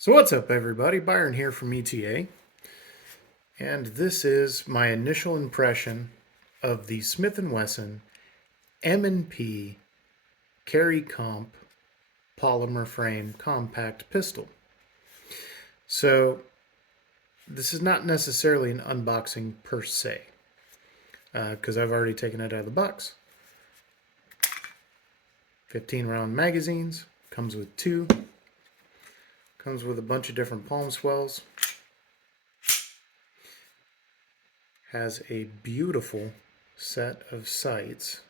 So what's up everybody, Byron here from ETA, and this is my initial impression of the Smith and Wesson M&P Carry Comp polymer frame compact pistol. So this is not necessarily an unboxing per se, because I've already taken it out of the box. 15 round magazines, comes with two, comes with a bunch of different palm swells. Has a beautiful set of sights.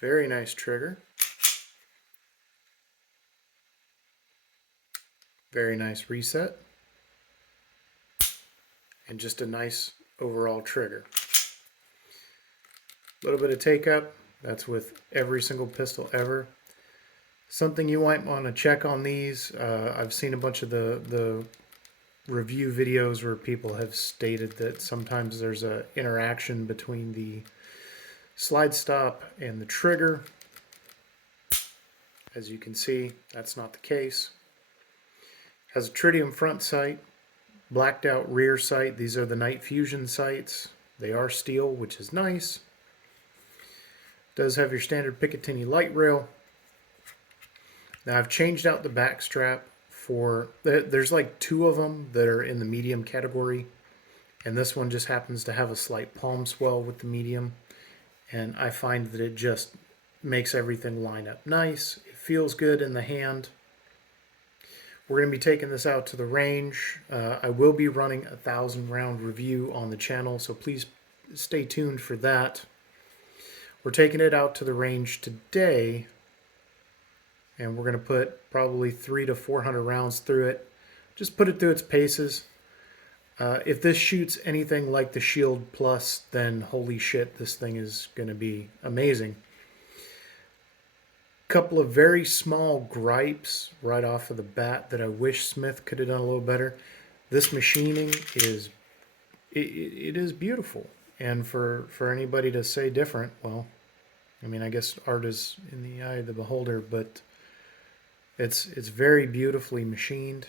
Very nice trigger. Very nice reset. And just a nice overall trigger. A little bit of take up. That's with every single pistol ever. Something you might want to check on these. I've seen a bunch of the review videos where people have stated that sometimes there's an interaction between the slide stop and the trigger. As you can see, that's not the case. Has a tritium front sight, blacked out rear sight. These are the night fusion sights. They are steel, which is nice. Does have your standard Picatinny light rail. Now I've changed out the back strap for, there's like two of them that are in the medium category, and this one just happens to have a slight palm swell with the medium, and I find that it just makes everything line up nice. It feels good in the hand. We're going to be taking this out to the range. I will be running a 1,000 round review on the channel, so please stay tuned for that. We're taking it out to the range today, and we're going to put probably 300 to 400 rounds through it. Just put it through its paces. If this shoots anything like the Shield Plus, then holy shit, this thing is going to be amazing. Couple of very small gripes right off of the bat that I wish Smith could have done a little better. This machining is it is beautiful, and for anybody to say different, well, I mean, I guess art is in the eye of the beholder, but it's very beautifully machined.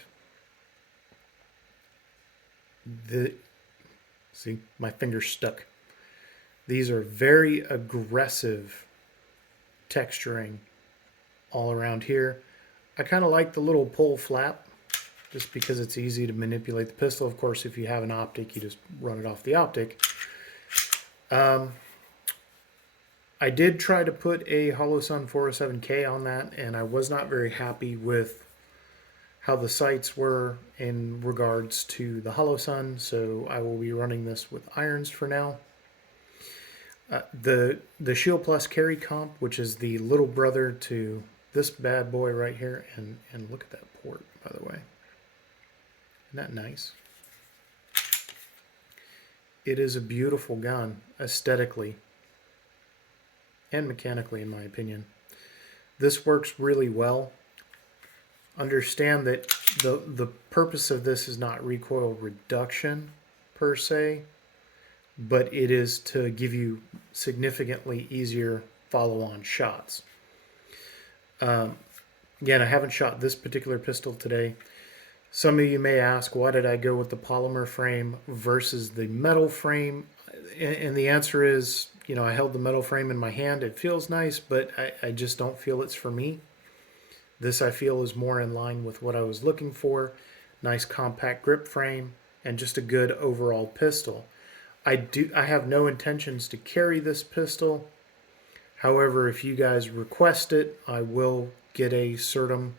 See, my finger's stuck. These are very aggressive texturing all around here. I kind of like the little pull flap just because it's easy to manipulate the pistol. Of course, if you have an optic, you just run it off the optic. I did try to put a Holosun 407K on that, and I was not very happy with how the sights were in regards to the Holosun, so I will be running this with irons for now. The Shield Plus Carry Comp, which is the little brother to this bad boy right here, and look at that port, by the way. Isn't that nice? It is a beautiful gun aesthetically and mechanically, in my opinion. This works really well. Understand that the purpose of this is not recoil reduction per se, but it is to give you significantly easier follow-on shots. Again, I haven't shot this particular pistol today. Some of you may ask, why did I go with the polymer frame versus the metal frame? And the answer is, you know, I held the metal frame in my hand. It feels nice, but I just don't feel it's for me. This I feel is more in line with what I was looking for. Nice compact grip frame and just a good overall pistol. I have no intentions to carry this pistol. However, if you guys request it, I will get a Certum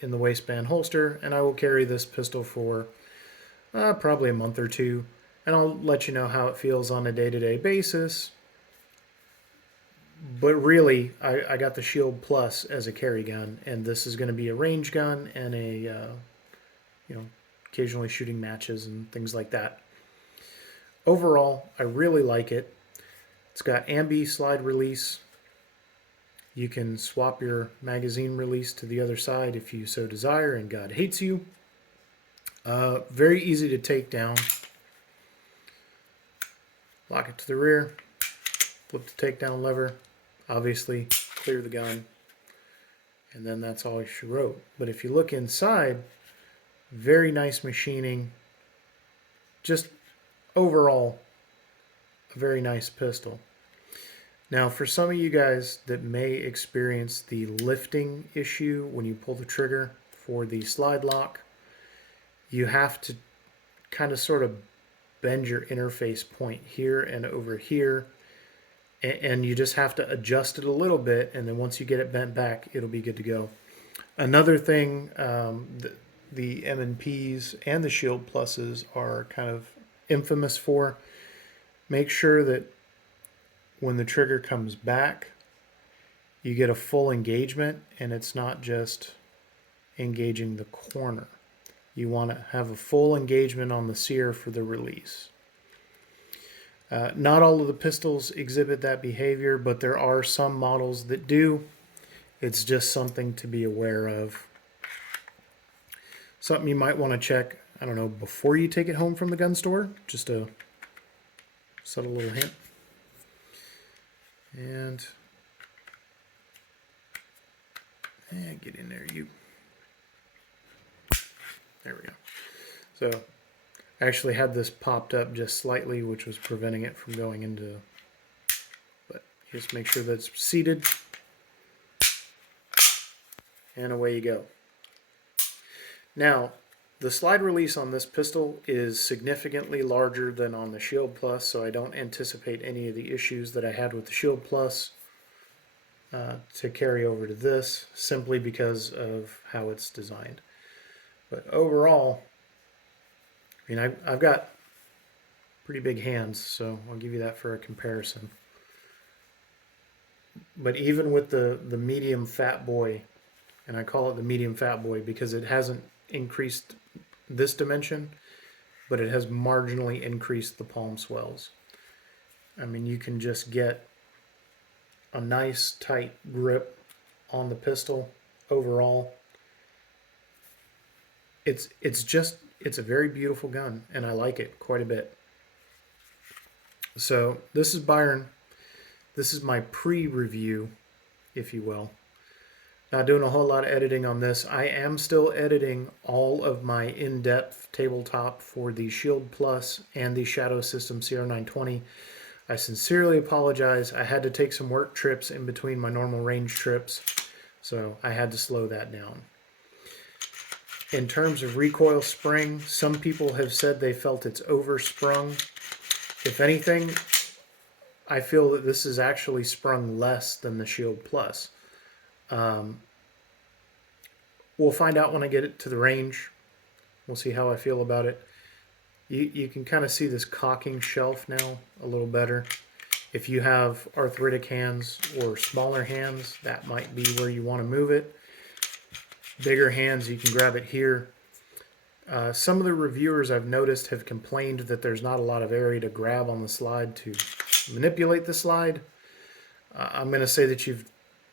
in the waistband holster, and I will carry this pistol for probably a month or two, and I'll let you know how it feels on a day-to-day basis. But really, I got the Shield Plus as a carry gun, and this is going to be a range gun and a, you know, occasionally shooting matches and things like that. Overall, I really like it. It's got ambi slide release. You can swap your magazine release to the other side if you so desire, and God hates you. Very easy to take down. Lock it to the rear. Flip the takedown lever. Obviously, clear the gun, and then that's all she wrote. But if you look inside, very nice machining. Just overall, a very nice pistol. Now, for some of you guys that may experience the lifting issue when you pull the trigger for the slide lock, you have to kind of sort of bend your interface point here and over here, and you just have to adjust it a little bit, and then once you get it bent back, it'll be good to go. Another thing, the M&Ps and the Shield Pluses are kind of infamous for, make sure that when the trigger comes back, you get a full engagement, and it's not just engaging the corner. You want to have a full engagement on the sear for the release. Not all of the pistols exhibit that behavior, but there are some models that do. It's just something to be aware of. Something you might want to check, I don't know, before you take it home from the gun store. Just a subtle little hint. And get in there, you. There we go. So I actually had this popped up just slightly, which was preventing it from going into, but just make sure that's seated, and away you go. Now, the slide release on this pistol is significantly larger than on the Shield Plus, so I don't anticipate any of the issues that I had with the Shield Plus to carry over to this, simply because of how it's designed. But overall, I mean, I've got pretty big hands, so I'll give you that for a comparison. But even with the medium fat boy, and I call it the medium fat boy because it hasn't increased this dimension, but it has marginally increased the palm swells. I mean, you can just get a nice tight grip on the pistol overall. It's a very beautiful gun, and I like it quite a bit. So this is Byron. This is my pre-review, if you will. Not doing a whole lot of editing on this. I am still editing all of my in-depth tabletop for the Shield Plus and the Shadow System CR920. I sincerely apologize. I had to take some work trips in between my normal range trips, so I had to slow that down. In terms of recoil spring, some people have said they felt it's oversprung. If anything, I feel that this is actually sprung less than the Shield Plus. We'll find out when I get it to the range. We'll see how I feel about it. You can kind of see this cocking shelf now a little better. If you have arthritic hands or smaller hands, that might be where you want to move it. Bigger hands, you can grab it here. Some of the reviewers I've noticed have complained that there's not a lot of area to grab on the slide to manipulate the slide. I'm going to say that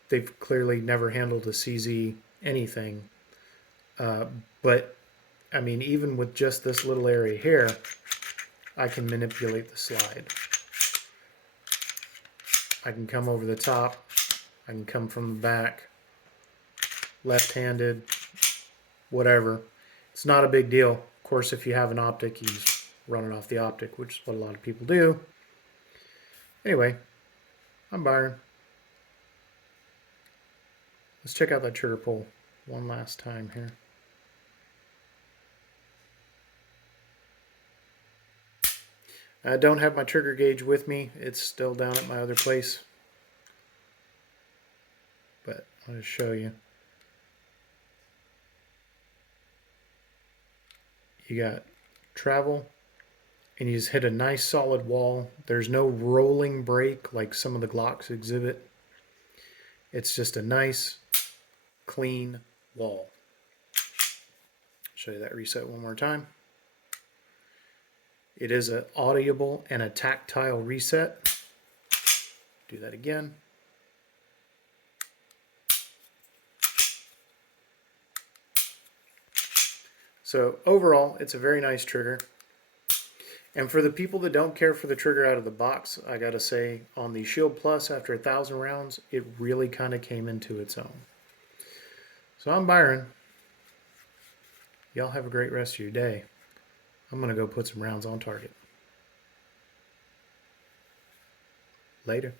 they've clearly never handled a CZ anything. But I mean, even with just this little area here, I can manipulate the slide. I can come over the top. I can come from the back. Left-handed, whatever. It's not a big deal. Of course, if you have an optic, you just run it off the optic, which is what a lot of people do. Anyway, I'm Byron. Let's check out that trigger pull one last time here. I don't have my trigger gauge with me. It's still down at my other place. But I'll just show you. You got travel, and you just hit a nice solid wall. There's no rolling break like some of the Glocks exhibit. It's just a nice, clean wall. Show you that reset one more time. It is an audible and a tactile reset. Do that again. So overall, it's a very nice trigger. And for the people that don't care for the trigger out of the box, I gotta say, on the Shield Plus, after 1,000 rounds, it really kind of came into its own. So I'm Byron. Y'all have a great rest of your day. I'm gonna go put some rounds on target. Later.